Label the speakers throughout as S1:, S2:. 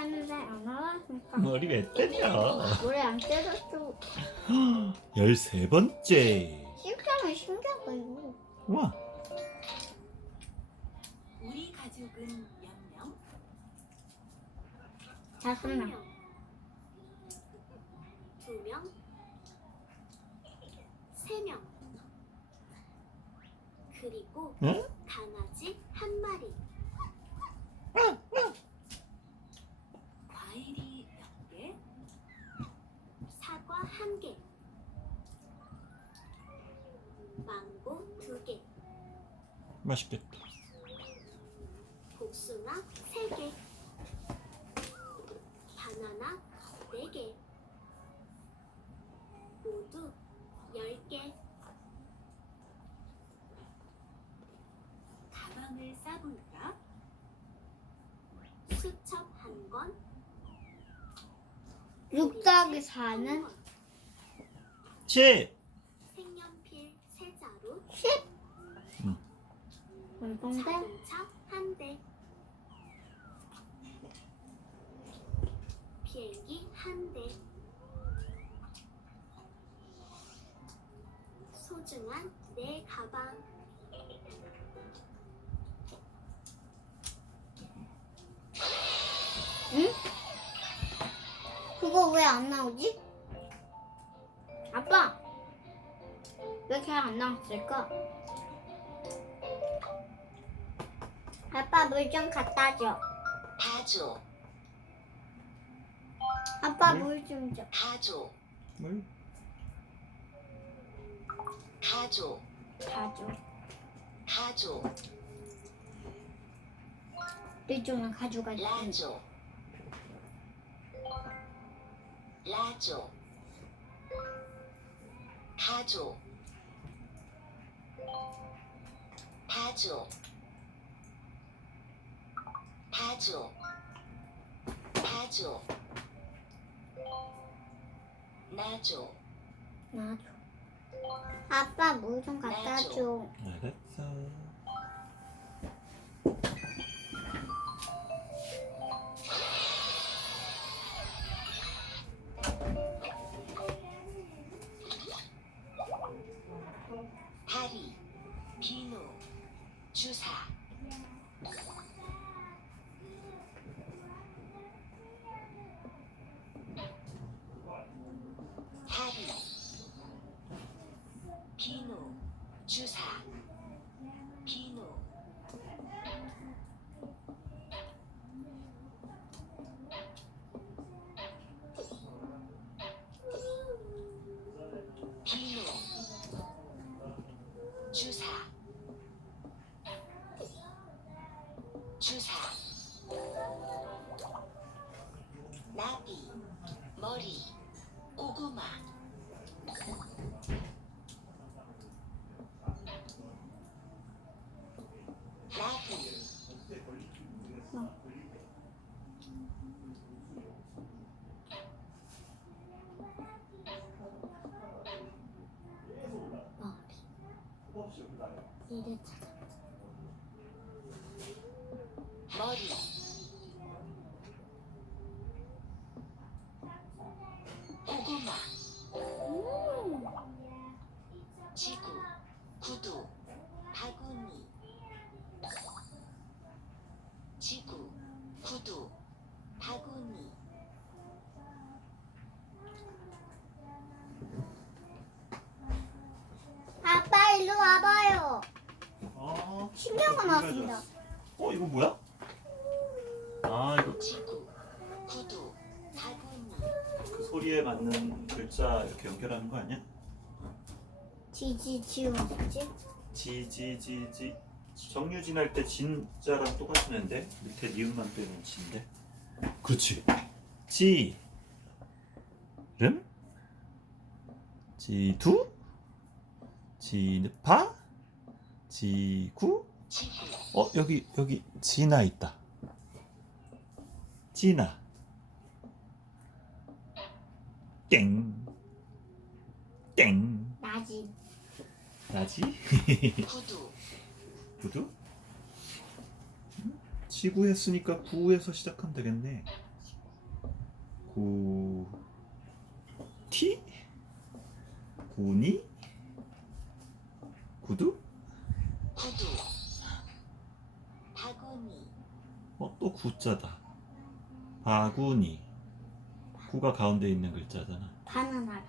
S1: 했는데 안 알았으니까
S2: 머리 왜 때려?
S1: 노래 안 때렸어
S2: 13번째.
S1: 신기하면 신기하다 이거
S2: 우와.
S3: 우리 가족은 몇 명?
S1: 다섯
S3: 한
S1: 명
S3: 명. 두 명? 세 명. 그리고
S2: 응?
S3: 강아지 한 마리. 과일이 몇 개? 사과 한 개. 망고 두 개.
S2: 맛있겠다.
S3: 복숭아 3개 바나나 4개 모두 10개 가방을 싸볼까? 수첩 한 권
S1: 6 더하기 4는
S2: 10.
S3: 색연필 3자루
S1: 10 운동대
S3: 자동차 한 대. 비행기 한 대. 소중한 내 가방.
S1: 그거 왜 안 나오지? 아빠 왜잘안 나왔을까? 아빠 물 좀 갖다 줘
S3: 가족,
S1: 아빠
S2: 물?
S1: 물 좀 줘.
S3: 가족,
S2: 뭘?
S3: 가족,
S1: 다 줘.
S3: 가족,
S1: 물 좀만 가져가 줘.
S3: 라족, 라족, 가족, 가족, 가족, 가족, 나족,
S1: 나 줘. 아빠 물 좀 갖다
S3: 나 줘.
S1: 줘.
S2: 알았어.
S1: 이를 찾아.
S3: 머리
S1: 신기한 거 나왔습니다.
S2: 어, 이거 뭐야? 아, 이거
S3: 지구 구두 바구니
S2: 그 소리에 맞는 글자 이렇게 연결하는 거 아니야?
S1: 지지 지우 뭐지?
S2: 지지지지. 정유 진 할 때 진자랑 똑같은 애인데 밑에 니은만 빼면 진데. 그렇지. 지. 름. 지두. 지느파. 지구. 어 여기 여기 진아 있다. 진아. 땡. 땡.
S1: 나지.
S2: 나지?
S3: 구두
S2: 구두? 지구 했으니까 구에서 시작하면 되겠네. 구 티? 구니? 구두?
S3: 구두 바구니
S2: 어, 또 구자다. 바구니. 구가 가운데 있는 글자잖아.
S1: 바나나.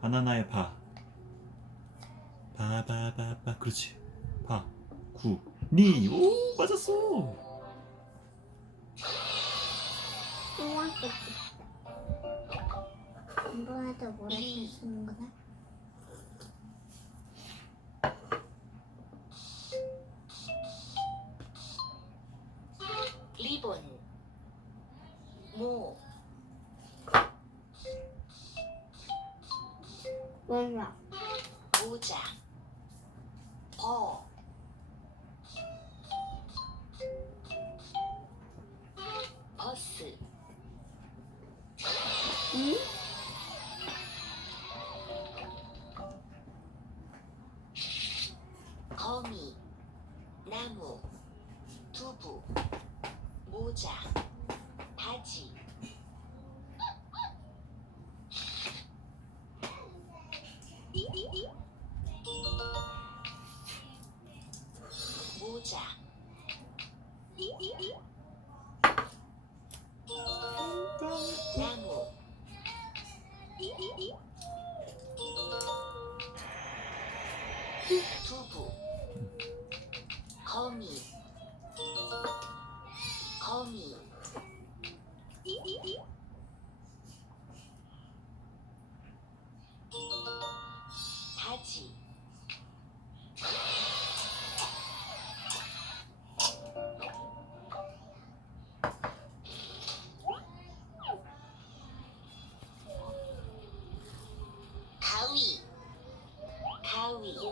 S2: 바나나의 바. 바, 바, 바, 바. 그렇지. 바. 구. 니. 오, 맞았어.
S1: 때. 공부하다 뭐라
S3: 리.
S1: 쓰는구나. 응?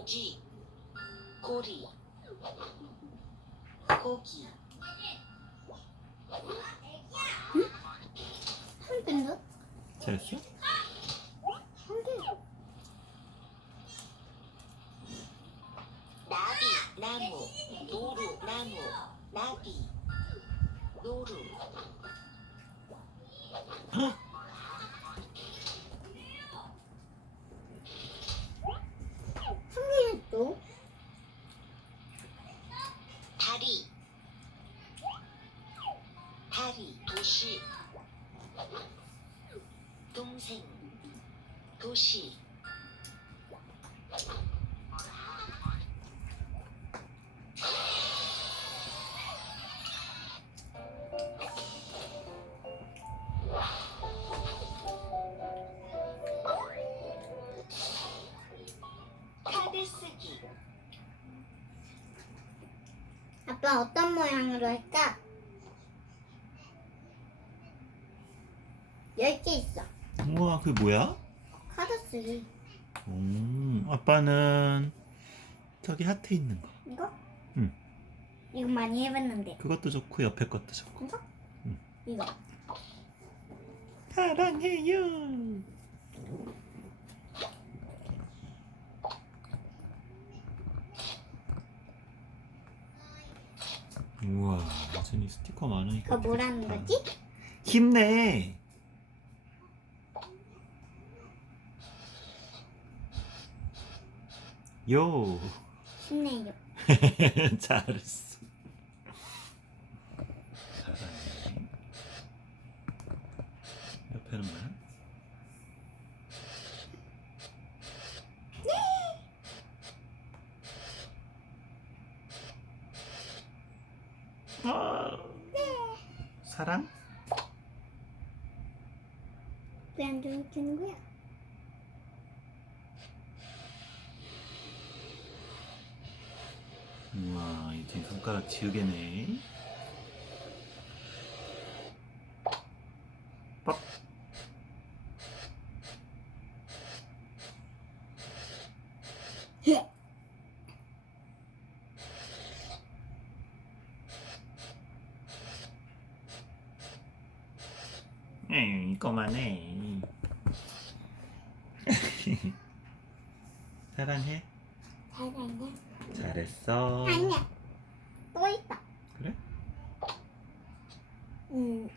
S3: 고기 고리 고기
S1: 한 빈도?
S2: 잘했어?
S1: 한 개.
S3: 나비 나무 노루 나무 나비 노루
S1: 한
S3: 동생 도시 카드 쓰기
S1: 아빠 어떤 모양으로 할까? 열개 있어.
S2: 우와, 그게 뭐야?
S1: 카드 쓰기.
S2: 음, 아빠는 저기 하트 있는 거.
S1: 이거?
S2: 응.
S1: 이거 많이 해봤는데.
S2: 그것도 좋고 옆에 것도 좋고.
S1: 이거?
S2: 응.
S1: 이거.
S2: 사랑해요. 우와, 완전히 스티커 많으니까.
S1: 그거 뭐라는 거지?
S2: 힘내. 요.
S1: 힘내요.
S2: 잘했어. 옆에는 뭐야? 아, 사랑?
S1: 왜안 좋아지는 거야?
S2: 우와, 이제 손가락 지우개네. 뻑. 에이, 이거만 해. 사랑해.
S1: 잘하네.
S2: 잘했어.
S1: 아니야. 또 있다.
S2: 그래?
S1: 음.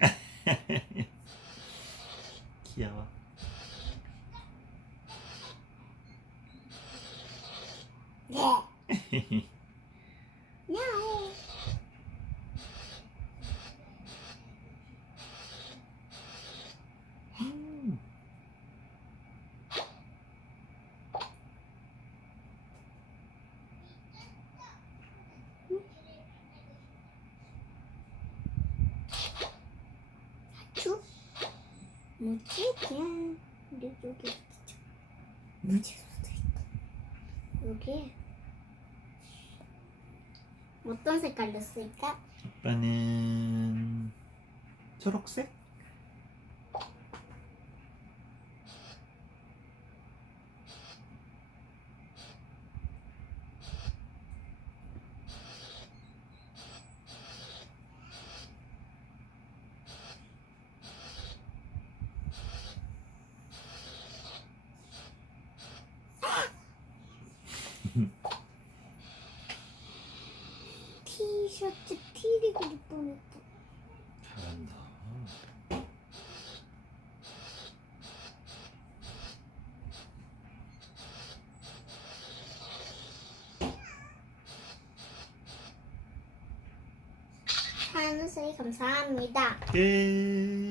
S1: 귀여워. 옹.
S2: 음.
S1: 주? 뭐지? 그냥 우리 여기 무지개도 있다. 여기 어떤 색깔로 쓸까?
S2: 아빠는 초록색?
S1: 티셔츠 티를 그릴 뻔했다.
S2: 잘한다.
S1: 하늘색 감사합니다.
S2: 끝.